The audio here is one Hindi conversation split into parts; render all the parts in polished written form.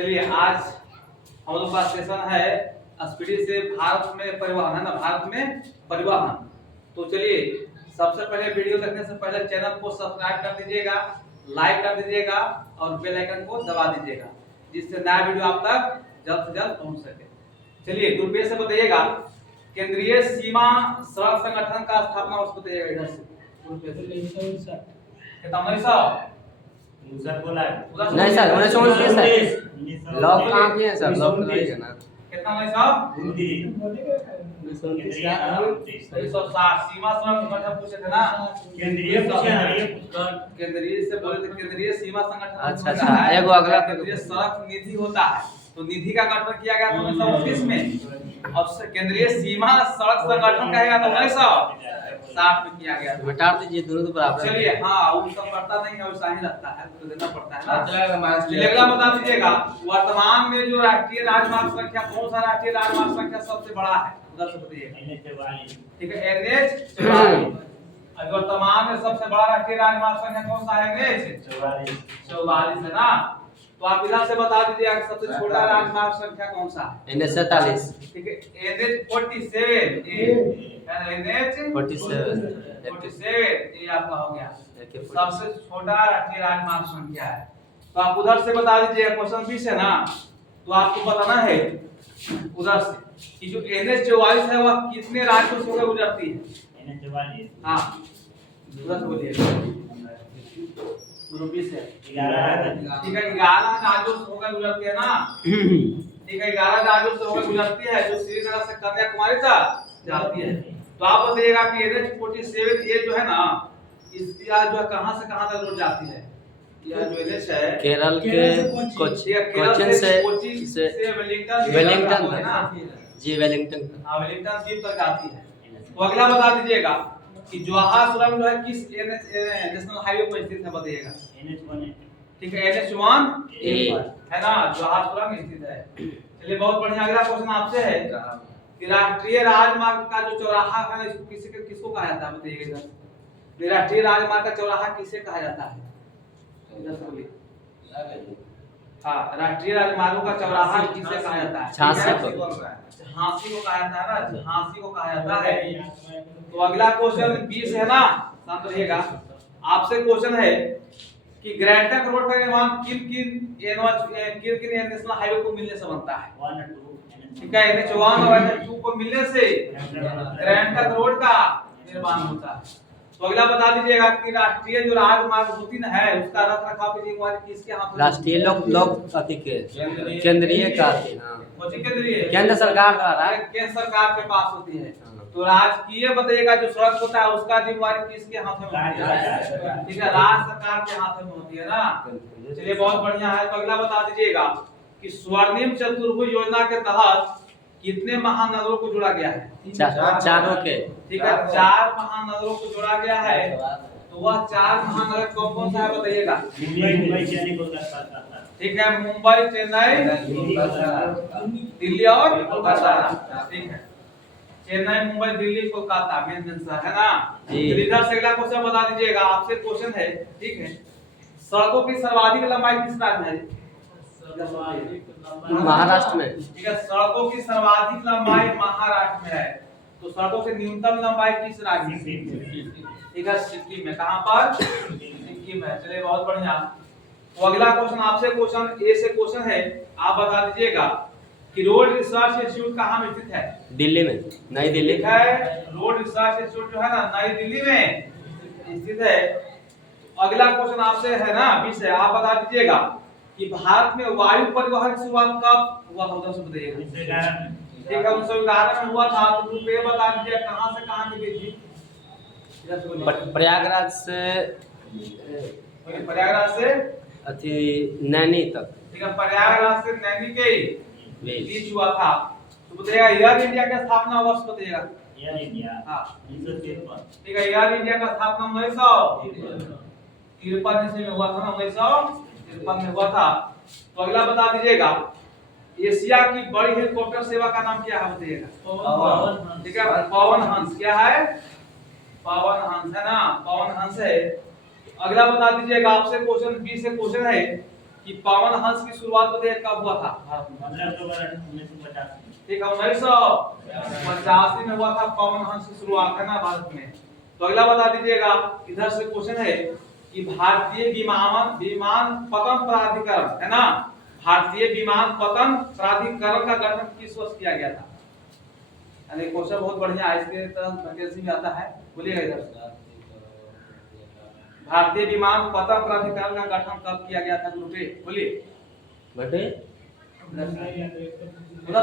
चलिए आज हम लोग का सेशन है स्पीडी से भारत में परिवहन, है ना, भारत में परिवहन। तो चलिए सबसे पहले वीडियो देखने से पहले चैनल को सब्सक्राइब कर दीजिएगा, लाइक कर दीजिएगा और बेल आइकन को दबा दीजिएगा, जिससे नया वीडियो आप तक जल्द से जल्द पहुंच सके। चलिए गुरुपेश से बताइएगा, केंद्रीय सीमा सड़क संगठन का स्थापना वर्ष बताइएगा। इधर से कितना 1900 सर बोला नहीं सर 1929 सर लॉक कहाँ किए हैं सर? लॉक नहीं है ना। कितना 1900 सीमा सड़क संगठन पूछे थे ना, केंद्रीय केंद्रीय से बोले थे, केंद्रीय सीमा संगठन। अच्छा एगो अगला केंद्रीय सड़क निधि होता है, तो निधि का गठन किया गया था 1929 में। और केंद्रीय सीमा सड़क संगठन कहेगा तो 1960 में किया गया था। मिटा दीजिए, दोनों तो बराबर। चलिए हाँ, वो सब पड़ता नहीं है, वैसा ही रहता है, तो देना पड़ता है ना। अगला बता दीजिएगा, वर्तमान में जो राष्ट्रीय राजमार्ग संख्या, कौन सा राष्ट्रीय राजमार्ग संख्या सबसे बड़ा है? उधर से बताइएगा। ठीक है, NH 44। अब वर्तमान में सबसे बड़ा राष्ट्रीय राजमार्ग संख्या कौन सा है? NH 44 है ना। तो आप इधर से बता दीजिएगा कि सबसे छोटा राजमार्ग संख्या कौन सा है? NH 47। ठीक है, NH 47 NH 47 ये आपका हो गया सबसे छोटा राष्ट्रीय राजमार्ग संख्या है। तो आप उधर से बता दीजिएगा, क्वेश्चन 20 है ना, तो आपको बताना है उधर से कि जो NH 44 है वह कितने राज्यों से होकर गुजरती है? NH 44 हाँ उधर से बोलिए। ग्रुप बी से 11। ठीक है, 11 राज्यों से होकर गुजरती है ना। ठीक है, 11 राज्यों से होकर गुजरती है, जो श्रीनगर से कन्याकुमारी तक जाती है। तो आप बताइएगा कि NH 47 ये जो है ना, इसका जो कहां से कहां तक रोड जाती है? यह जो NH है केरल के कोचिन से वेलिंगटन है ना जी, वेलिंगटन। हां, वेलिंगटन द्वीप तक जाती है। तो अगला बता दीजिएगा कि जवाहर सुरंग जो है किस नेशनल हाईवे पर स्थित है? बताइएगा। NH 1। ठीक है, NH 1 है ना, जवाहर सुरंग स्थित है। चलिए बहुत बढ़िया। अगला क्वेश्चन आपसे है कि राष्ट्रीय राजमार्ग का जो चौराहा है इसको किसको कहा जाता है? बताइएगा इधर। राष्ट्रीय राजमार्ग का चौराहा किसे कहा जाता है? इधर से बोलिए। हाँ, राष्ट्रीय राजमार्गों का चौराहा किसे कहा जाता है? झांसी को कहा जाता है ना, झांसी को कहा जाता है। तो अगला क्वेश्चन 20 है ना, शांत रहिएगा। आपसे क्वेश्चन है कि ग्रैंटक रोड का निर्माण किन नेशनल हाईवे को मिलने से बनता है? 1 और 2। ठीक है, NH 1 और NH 2 को मिलने से ग्रैंटक रोड का निर्माण होता है। तो अगला बता दीजिएगा कि राष्ट्रीय जो राजमार्ग होती है उसका रखरखाव की जिम्मेदारी किसके हाथ में? राष्ट्रीय लोक अति के केंद्रीय का। कौन सी केंद्रीय? केंद्र सरकार द्वारा। केंद्र सरकार के पास होती है। तो राजकीय बताइएगा जो सड़क होता है उसका जिम्मेदारी किसके हाथ में होती है? ठीक है, राज्य सरकार के हाथ में होती है ना। चलिए बहुत बढ़िया है। तो अगला बता दीजिएगा कि स्वर्णिम चतुर्भुज योजना के तहत कितने महानगरों को जोड़ा गया है? चारों के। ठीक है, 4 महानगरों को जोड़ा गया है। तो वह 4 महानगर कौन कौन सा है? बताइएगा। मुंबई, चेन्नई, कोलकाता। ठीक है, मुंबई, चेन्नई, दिल्ली और कोलकाता। ठीक है, चेन्नई, मुंबई, दिल्ली, कोलकाता मेन सा है ना। इधर से अगला क्वेश्चन बता दीजिएगा। आपसे क्वेश्चन है, ठीक है, सड़कों की सर्वाधिक लंबाई किस राज्य में है? महाराष्ट्र में। ठीक है, सड़कों की सर्वाधिक लंबाई महाराष्ट्र में है। तो सड़कों की न्यूनतम लंबाई किस राज्य में? ठीक है, सिक्किम में। कहां पर? सिक्किम में। चलिए बहुत बढ़िया। तो अगला क्वेश्चन आपसे क्वेश्चन ए से क्वेश्चन है, आप बता दीजिएगा कि रोड रिसर्च इंस्टीट्यूट कहां में स्थित है? दिल्ली में, नई दिल्ली। ठीक है, रोड रिसर्च इंस्टीट्यूट जो है ना नई दिल्ली में स्थित है। अगला क्वेश्चन आपसे है ना 20 है, आप बता दीजिएगा कि भारत में वायु परिवहन की शुरुआत कब हुआ था? उधर से बताइएगा। ठीक है, 1911 में हुआ था। तो रुपये बता दीजिए कहां से कहां के बीच? प्रयागराज से अथी नैनी तक। ठीक है, प्रयागराज से नैनी के बीच हुआ था। तो बताइएगा एयर इंडिया का स्थापना वर्ष बताइएगा। एयर इंडिया हाँ 1953। ठीक है, एयर इंडिया का स्थापना 1953 ईस्वी में हुआ था ना, 1953 में हुआ था। तो अगला बता दीजिएगा एशिया की बड़ी हेलीकॉप्टर सेवा का नाम क्या है? बताइएगा। ठीक है, पवन हंस। क्या है? पवन हंस है ना, पवन हंस है। अगला बता दीजिएगा। आपसे क्वेश्चन 20 से क्वेश्चन है कि पवन हंस की शुरुआत बताइए कब हुआ था भारत में? 15 अक्टूबर 1985। ठीक है, 1985 में हुआ था पवन हंस की शुरुआत, है ना, भारत में। तो अगला बता दीजिएगा, इधर से क्वेश्चन है कि भारतीय विमान पतन प्राधिकरण, है ना, भारतीय विमान पतन प्राधिकरण का गठन किस वर्ष किया गया था? यानी क्वेश्चन बहुत बढ़िया है, इसके तरह वैकेंसी में आता है। बोलिएगा इधर से, भारतीय विमान पतन प्राधिकरण का गठन कब किया गया था ग्रुप ए? बोलिए बटे उधर से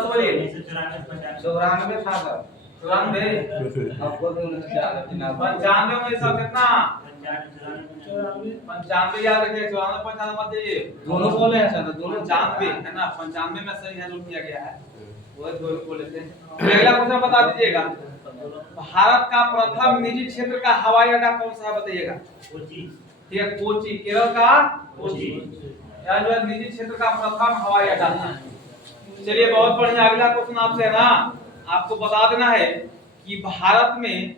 बोलिए। 1994 94 था सर, 94 आपको तो 95 में सब कितना? 95 याद रखिए, 94 95 मत जाइए, दोनों बोले हैं सर, दोनों 95 है ना, 95 में सही है, नोट किया गया है, वो दोनों बोले थे। अगला क्वेश्चन बता दीजिएगा, भारत का प्रथम निजी क्षेत्र का हवाई अड्डा कौन सा है बताइएगा? कोची। ठीक है, कोची, केरल का कोची, यह जो है निजी क्षेत्र का प्रथम हवाई अड्डा था। चलिए बहुत बढ़िया, अगला क्वेश्चन आपसे है ना, आपको बता देना है कि भारत में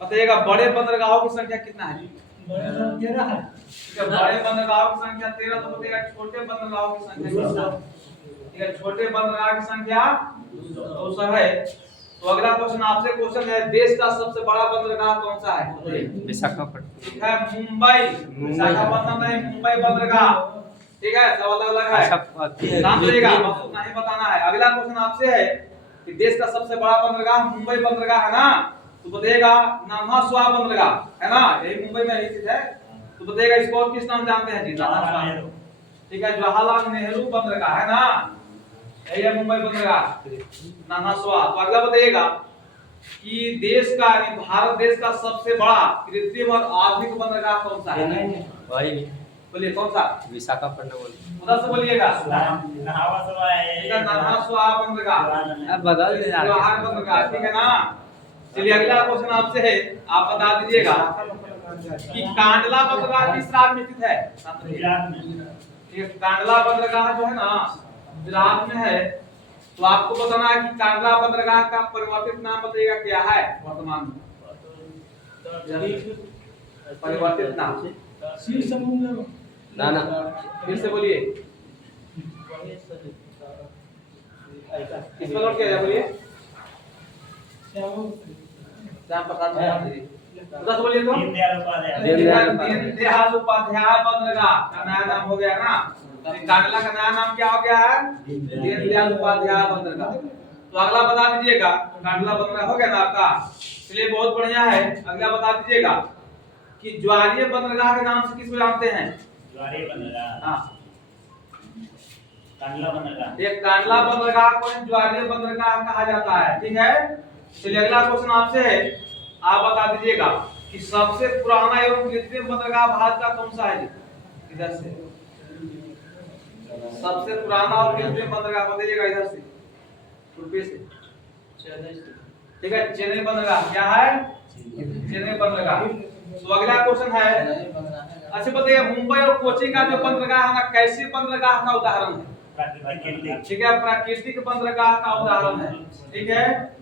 बताइएगा बड़े बंदरगाहों की संख्या कितना है? 13 है। ठीक है, बड़े बंदरगाहों की संख्या 13, तो बताइएगा छोटे बंदरगाहों की संख्या कितना? ठीक है, छोटे बंदरगाह की संख्या 200 है। तो अगला क्वेश्चन आपसे क्वेश्चन है, देश का सबसे बड़ा बंदरगाह कौन सा है? विशाखापट्टनम। ठीक है, मुंबई, विशाखापट्टनम नहीं, मुंबई बंदरगाह। ठीक है, सब अलग अलग है, नाम लेगा, बस उतना ही बताना है। अगला क्वेश्चन आपसे है कि देश का सबसे बड़ा बंदरगाह मुंबई बंदरगाह है ना, तो बताइएगा नाना स्वाब बंदरगाह, है ना, यही मुंबई में ही स्थित है। तो बताइएगा इसको और किस नाम जानते हैं जी? नाना स्वाब। ठीक है, जवाहरलाल नेहरू बंदरगाह, है ना, यही है मुंबई बंदरगाह, नाना स्वाब। तो अगला बताइएगा कि देश का यानी भारत देश का सबसे बड़ा कृत्रिम और आधुनिक बंदरगाह कौन सा है? भाई बोलिए कौन सा? विशाखापट्टनम। उधर से बोलिएगा। नहावा सवा है। ठीक है, नाना स्वाब बंदरगाह, अब बदल दे यार। जवाहर बंदरगाह, ठीक है ना। चलिए अगला क्वेश्चन आपसे है, आप बता दीजिएगा कि कांडला बंदरगाह किस राज्य में स्थित है? गुजरात में। ठीक है, कांडला बंदरगाह जो है ना गुजरात में है। तो आपको बताना है कि कांडला बंदरगाह का परिवर्तित नाम बताइएगा क्या है वर्तमान में? परिवर्तित नाम शीर समुद्र। ना ना फिर से बोलिए, किस पर नोट किया जाए? बोलिए। श्याम प्रसाद मुखर्जी। उधर से बोलिए तो। दीनदयाल उपाध्याय। दीनदयाल उपाध्याय बंदरगाह का नया नाम हो गया ना, कांडला का नया नाम क्या हो गया है? दीनदयाल उपाध्याय बंदरगाह। तो अगला बता दीजिएगा, कांडला बंदरगाह हो गया ना आपका। चलिए बहुत बढ़िया है, अगला बता दीजिएगा कि ज्वारीय बंदरगाह के नाम से किसको जानते हैं? ज्वारीय बंदरगाह। हाँ, कांडला बंदरगाह। ये कांडला बंदरगाह को ज्वारीय बंदरगाह कहा जाता है। ठीक है, चलिए अगला क्वेश्चन आपसे है, आप बता दीजिएगा कि सबसे पुराना एवं कृत्रिम बंदरगाह भारत का कौन सा है जी? इधर से सबसे पुराना और कृत्रिम बंदरगाह बताइएगा, इधर से रुपये से। ठीक है, चेन्नई बंदरगाह क्या है? चेन्नई बंदरगाह। तो अगला क्वेश्चन है, अच्छा बताइए मुंबई और कोची का जो बंदरगाह है ना, कैसे बंदरगाह का उदाहरण है? ठीक है, प्राकृतिक बंदरगाह का उदाहरण है। ठीक है,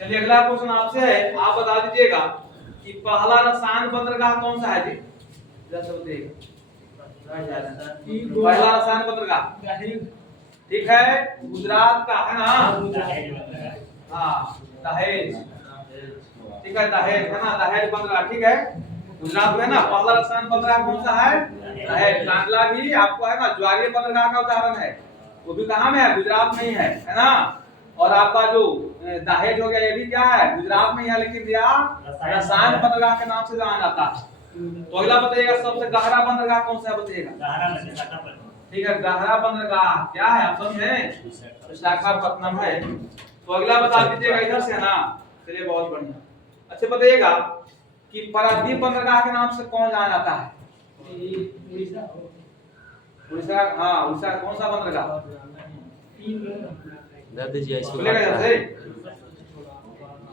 चलिए अगला क्वेश्चन आपसे है, आप बता दीजिएगा कि पहला रसायन बंदरगाह कौन सा है जी? इधर से बताइएगा, पहला रसायन बंदरगाह। ठीक है, गुजरात का है ना, हाँ दहेज। ठीक है, दहेज है ना, दहेज बंदरगाह। ठीक है, गुजरात में है ना, पहला रसायन बंदरगाह कौन सा है? दहेज। कांडला भी आपको है ना ज्वारीय बंदरगाह का उदाहरण है, वो भी कहाँ में है? गुजरात में ही है ना। और आपका जो दहेज हो गया ये भी क्या है? गुजरात में ही है, लेकिन यह रसायन बंदरगाह के नाम से जाना जाता है। तो अगला बताइएगा सबसे गहरा बंदरगाह कौन सा है बताइएगा? ठीक है, गहरा बंदरगाह क्या है आप समझे? विशाखापट्टनम है। तो अगला बता दीजिएगा इधर से ना। चलिए बहुत बढ़िया, अच्छा बताइएगा कि पारादीप बंदरगाह के नाम से कौन जाना जाता है? उड़ीसा। हाँ, उड़ीसा कौन सा बंदरगाह? दादा जी ऐसे बोलेगा इधर से।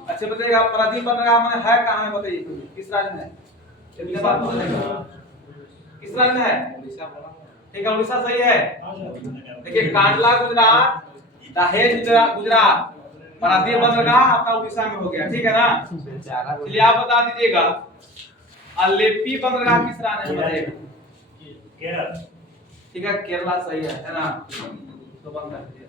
अच्छा बताइएगा पारादीप बंदरगाह में है कहाँ है बताइए, किस राज्य में है? किस राज्य में है? ठीक है, उड़ीसा सही है। देखिए कांडला गुजरात, दहेज गुजरात, पारादीप बंदरगाह आपका उड़ीसा में हो गया। ठीक है ना। चलिए आप बता दीजिएगा अलेप्पी बंदरगाह किस राज्य में बताइएगा? केरल। ठीक है, केरला सही है ना, तो बंद कर दीजिए।